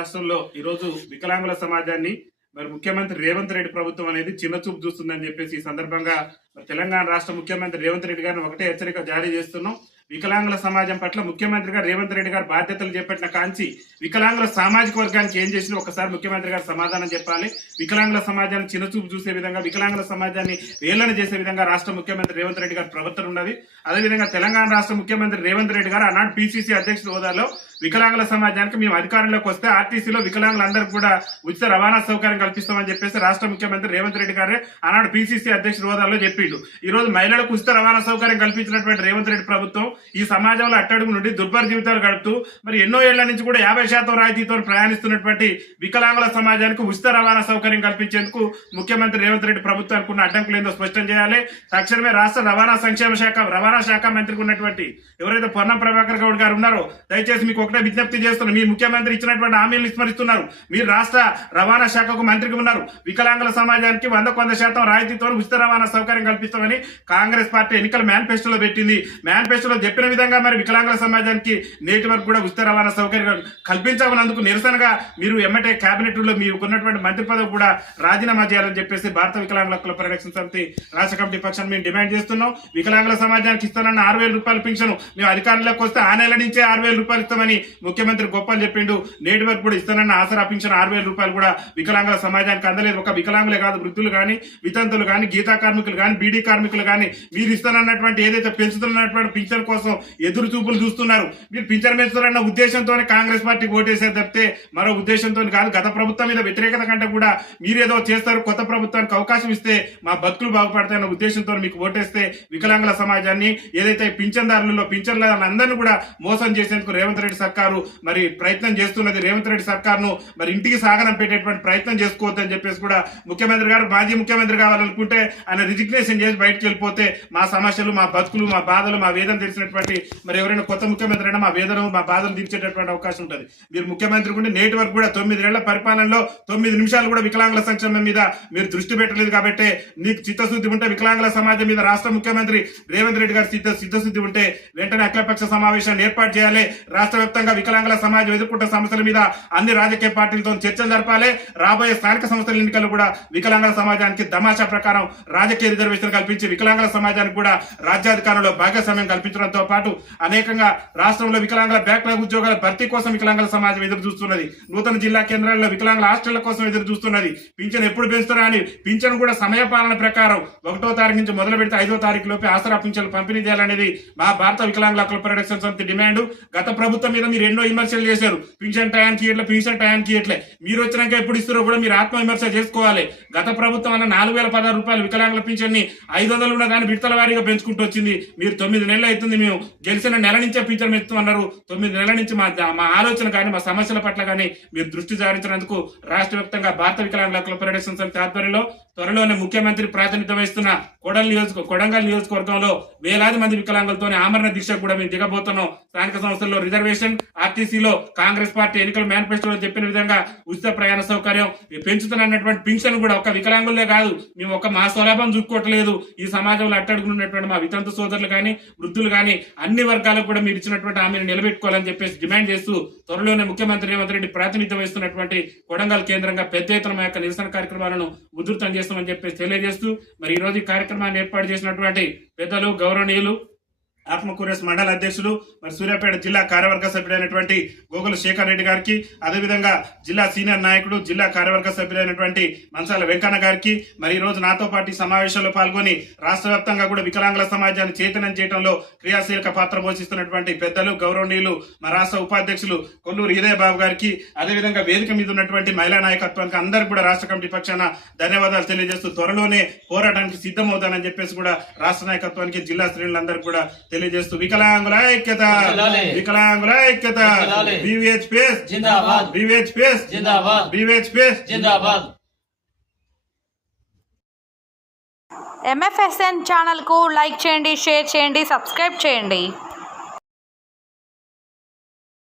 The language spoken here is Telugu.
రాష్ట్రంలో ఈరోజు వికలాంగుల సమాజాన్ని మరి ముఖ్యమంత్రి రేవంత్ రెడ్డి ప్రభుత్వం అనేది చిన్నచూపు చూస్తుందని చెప్పేసి ఈ సందర్భంగా తెలంగాణ రాష్ట్ర ముఖ్యమంత్రి రేవంత్ రెడ్డి గారిని ఒకటే హెచ్చరిక జారీ చేస్తున్నాం. వికలాంగుల సమాజం పట్ల ముఖ్యమంత్రిగా రేవంత్ రెడ్డి గారు బాధ్యతలు చేపట్టిన కాంచి వికలాంగుల సామాజిక వర్గానికి ఏం చేసినా ఒకసారి ముఖ్యమంత్రి గారు సమాధానం చెప్పాలి. వికలాంగుల సమాజాన్ని చిన్నచూపు చూసే విధంగా, వికలాంగుల సమాజాన్ని వేలన చేసే విధంగా రాష్ట్ర ముఖ్యమంత్రి రేవంత్ రెడ్డి గారి ప్రవర్తన ఉన్నది. అదేవిధంగా తెలంగాణ రాష్ట్ర ముఖ్యమంత్రి రేవంత్ రెడ్డి గారు ఆనాడు పిసిసి అధ్యక్షుడు హోదాలో వికలాంగుల సమాజానికి మేము అధికారంలోకి వస్తే ఆర్టీసీలో వికలాంగులందరికీ కూడా ఉచిత రవాణా సౌకర్యం కల్పిస్తామని చెప్పేసి రాష్ట్ర ముఖ్యమంత్రి రేవంత్ రెడ్డి గారే ఆనాడు పిసిసి అధ్యక్షుడు హోదాలో చెప్పిండు. ఈ రోజు మహిళలకు ఉచిత రవాణా సౌకర్యం కల్పించినటువంటి రేవంత్ రెడ్డి ప్రభుత్వం ఈ సమాజంలో అట్టడుగు నుండి దుర్భర జీవితాలు గడుపుతూ మరి ఎన్నో ఏళ్ల నుంచి కూడా 50% రాయితీతో ప్రయాణిస్తున్నటువంటి వికలాంగుల సమాజానికి ఉచిత రవాణా సౌకర్యం కల్పించేందుకు ముఖ్యమంత్రి రేవంత్ రెడ్డి ప్రభుత్వానికి ఉన్న అడ్డంకులు ఏందో స్పష్టం చేయాలి. తక్షణమే రాష్ట్ర రవాణా శాఖ మంత్రికి ఉన్నటువంటి ఎవరైతే పొన్నం ప్రభాకర్ గౌడ్ గారు ఉన్నారో దయచేసి మీకు ఒకటే విజ్ఞప్తి చేస్తున్నారు. మీ ముఖ్యమంత్రి ఇచ్చినటువంటి హామీలను విస్మరిస్తున్నారు. మీరు రాష్ట్ర రవాణా శాఖకు మంత్రికి ఉన్నారు. వికలాంగుల సమాజానికి 100% రాయితీతో ఉచిత రవాణా సౌకర్యం కల్పిస్తామని కాంగ్రెస్ పార్టీ ఎన్నికల మేనిఫెస్టోలో పెట్టింది. మేనిఫెస్టోలో చెప్పిన విధంగా మరి వికలాంగుల సమాజానికి నేటి వరకు కూడా ఉచిత రవాణా సౌకర్యం కల్పించమన్నందుకు నిరసనగా మీరు ఎమ్మటే కేబినెట్ లో మీకు ఉన్నటువంటి మంత్రి పదవి కూడా రాజీనామా చేయాలని చెప్పేసి భారత వికలాంగుల హక్కుల పరిరక్షణ సమితి రాష్ట్ర కమిటీ పక్షాన్ని మేము డిమాండ్ చేస్తున్నాం. వికలాంగుల సమాజానికి ఇస్తానన్న 6,000 రూపాయల పింఛను మేము అధికారంలోకి వస్తే ఆ నెల నుంచే 6,000 రూపాయలు ఇస్తామని ముఖ్యమంత్రి గొప్పలు చెప్పిండు. నేటి వరకు కూడా ఇస్తానన్న ఆసరా పింఛను 6,000 రూపాయలు కూడా వికలాంగుల సమాజానికి అందలేదు. ఒక వికలాంగులే కాదు, వృద్ధులు కానీ, వితంతులు కానీ, గీతా కార్మికులు కానీ, బీడీ కార్మికులు కానీ మీరు ఇస్తానన్నటువంటి ఏదైతే పెంచుతున్నటువంటి పింఛన్ కోసం ఎదురు చూపులు చూస్తున్నారు. మీరు పింఛన్ పెంచుతారన్న ఉద్దేశంతోనే కాంగ్రెస్ పార్టీకి ఓటేసేది తప్పితే మరో ఉద్దేశంతో కాదు. గత ప్రభుత్వం మీద వ్యతిరేకత కంటే కూడా మీరేదో చేస్తారు, కొత్త ప్రభుత్వానికి అవకాశం ఇస్తే మా బతుకులు బాగుపడతాయన్న ఉద్దేశంతో మీకు ఓటేస్తే వికలాంగుల సమాజాన్ని ఏదైతే పింఛన్దారులలో పింఛన్ల అందరినీ కూడా మోసం చేసేందుకు రేవంత్ రెడ్డి సర్కారు మరి ప్రయత్నం చేస్తున్నది. రేవంత్ రెడ్డి సర్కారును మరి ఇంటికి సాగనం పెట్టేటువంటి ప్రయత్నం చేసుకోవద్దని చెప్పేసి కూడా ముఖ్యమంత్రి గారు మాజీ ముఖ్యమంత్రి కావాలనుకుంటే ఆయన రిజిగ్నేషన్ చేసి బయటకు వెళ్ళిపోతే మా సమస్యలు, మా బతుకులు, మా బాధలు, మా వేదన తెలిసినటువంటి మరి ఎవరైనా కొత్త ముఖ్యమంత్రి అయినా మా వేదన, మా బాధలు తీర్చేటటువంటి అవకాశం ఉంటుంది. మీరు ముఖ్యమంత్రి ఉంటే నేటి వరకు కూడా 9 ఏళ్ల పరిపాలనలో 9 నిమిషాలు కూడా వికలాంగుల సంక్షేమం మీద మీరు దృష్టి పెట్టలేదు. కాబట్టి నీకు చిత్తశుద్ధి ఉంటే, వికలాంగుల సమాజం మీద రాష్ట్ర ముఖ్యమంత్రి రేవంత్ రెడ్డి గారు చిత్తశుద్ధి ఉంటే వెంటనే అఖిలపక్ష సమావేశాన్ని ఏర్పాటు చేయాలి. రాష్ట్ర వ్యాప్తంగా వికలాంగుల సమాజం ఎదుర్కొంటున్న సమస్యల మీద అన్ని రాజకీయ పార్టీలతో చర్చలు జరపాలి. రాబోయే స్థానిక సంస్థల ఎన్నికలు కూడా వికలాంగుల సమాజానికి తమాషా ప్రకారం రాజకీయ రిజర్వేషన్ కల్పించి వికలాంగుల సమాజానికి కూడా రాజ్యాధికారంలో భాగస్వామ్యం కల్పించడంతో పాటు అనేకంగా రాష్ట్రంలో వికలాంగుల బ్యాక్లాగ్ ఉద్యోగాల భర్తీ కోసం వికలాంగుల సమాజం ఎదురు చూస్తున్నది. నూతన జిల్లా కేంద్రాల్లో వికలాంగుల హాస్టళ్ల కోసం ఎదురు చూస్తున్నది. పింఛన్ ఎప్పుడు పెంచుతారా అని, పింఛన్ కూడా సమయపాలన ప్రకారం 1వ తారీఖు నుంచి మొదలు పెడితే 5వ తారీఖు లోపే ఆసరా పింఛన్లు పంపిణీ చేయాలనేది మా భారత వికలాంగుల హక్కుల పరిరక్షణ సమితి డిమాండ్. గత ప్రభుత్వం మీద మీరు ఎన్నో విమర్శలు చేశారు. పింఛన్ టయానికి ఇట్లే మీరు వచ్చినాక ఎప్పుడు ఇస్తారో కూడా మీరు ఆత్మ విమర్శ చేసుకోవాలి. గత ప్రభుత్వం అన్న 4,016 రూపాయలు వికలాంగుల పింఛన్ ని 500 ఉన్న దాన్ని విడతల వారీగా పెంచుకుంటూ వచ్చింది. మీరు 9 నెలలు అవుతుంది, మేము గెలిచిన నెల నుంచే పింఛన్ పెంచుతున్నారు. 9 నెలల నుంచి మా ఆలోచన కానీ, మా సమస్యల పట్ల కానీ మీరు దృష్టి సారించినందుకు రాష్ట్ర వ్యాప్తంగా భారత వికలాంగుల హక్కుల పరిరక్షణ సమితి ఆధ్వర్యంలో త్వరలోనే ముఖ్యమంత్రి ప్రాతినిధ్యం వహిస్తున్న కొడంగల్ నియోజకవర్గంలో వేలాది మంది వికలాంగులతో ఆమరణ దీక్ష కూడా మేము దిగబోతున్నాం. స్థానిక సంస్థల్లో రిజర్వేషన్, ఆర్టీసీలో కాంగ్రెస్ పార్టీ ఎన్నికల మేనిఫెస్టోలో చెప్పిన విధంగా ఉచిత ప్రయాణ సౌకర్యం పెంచుతున్నటువంటి పింఛన్ కూడా ఒక వికలాంగులే కాదు, మేము మా స్వలాభం చూసుకోవట్లేదు. ఈ సమాజంలో అట్టడుగున్నటువంటి మా వితంతు సోదరులు కానీ, వృద్ధులు కానీ అన్ని వర్గాలకు కూడా మీరు ఇచ్చినటువంటి హామీని నిలబెట్టుకోవాలని చెప్పేసి డిమాండ్ చేస్తూ త్వరలోనే ముఖ్యమంత్రి రేవంత్ రెడ్డి ప్రాతినిధ్యం వహిస్తున్నటువంటి కొడంగల్ కేంద్రంగా పెద్ద ఎత్తున మా యొక్క నిరసన కార్యక్రమాలను ఉధృతం చేస్తామని చెప్పేసి తెలియజేస్తూ మరి ఈ రోజు ఈ కార్యక్రమాన్ని ఏర్పాటు చేసినటువంటి పెద్దలు, గౌరవనీయులు ఆత్మకూరేస్ మండల అధ్యక్షులు మరి సూర్యాపేట జిల్లా కార్యవర్గ సభ్యుడైనటువంటి గోగుల శేఖర్ రెడ్డి గారికి, అదేవిధంగా జిల్లా సీనియర్ నాయకుడు, జిల్లా కార్యవర్గ సభ్యుడైనటువంటి మంచాల వెంకన్న గారికి మరి ఈ రోజు నాతో పాటు సమావేశంలో పాల్గొని రాష్ట్ర వ్యాప్తంగా కూడా వికలాంగుల సమాజాన్ని చైతన్యం చేయడంలో క్రియాశీలక పాత్ర పోషిస్తున్నటువంటి పెద్దలు, గౌరవనీయులు మా రాష్ట్ర ఉపాధ్యక్షులు కొల్లూరు హృదయ బాబు గారికి, అదేవిధంగా వేదిక మీద ఉన్నటువంటి మహిళా నాయకత్వానికి అందరికీ కూడా రాష్ట్ర కమిటీ పక్షాన ధన్యవాదాలు తెలియజేస్తూ త్వరలోనే పోరాటానికి సిద్ధమవుతానని చెప్పేసి కూడా రాష్ట్ర నాయకత్వానికి, జిల్లా శ్రేణులందరికీ కూడా తెలియజేస్తూ వికలాంగుల ఐక్యత, వికలాంగుల ఐక్యత, బీవీహెచ్పీఎస్ జిందాబాద్, బీవీహెచ్పీఎస్ జిందాబాద్, బీవీహెచ్పీఎస్ జిందాబాద్. MFSN ఛానల్ కు లైక్ చేయండి, షేర్ చేయండి, సబ్స్క్రైబ్ చేయండి.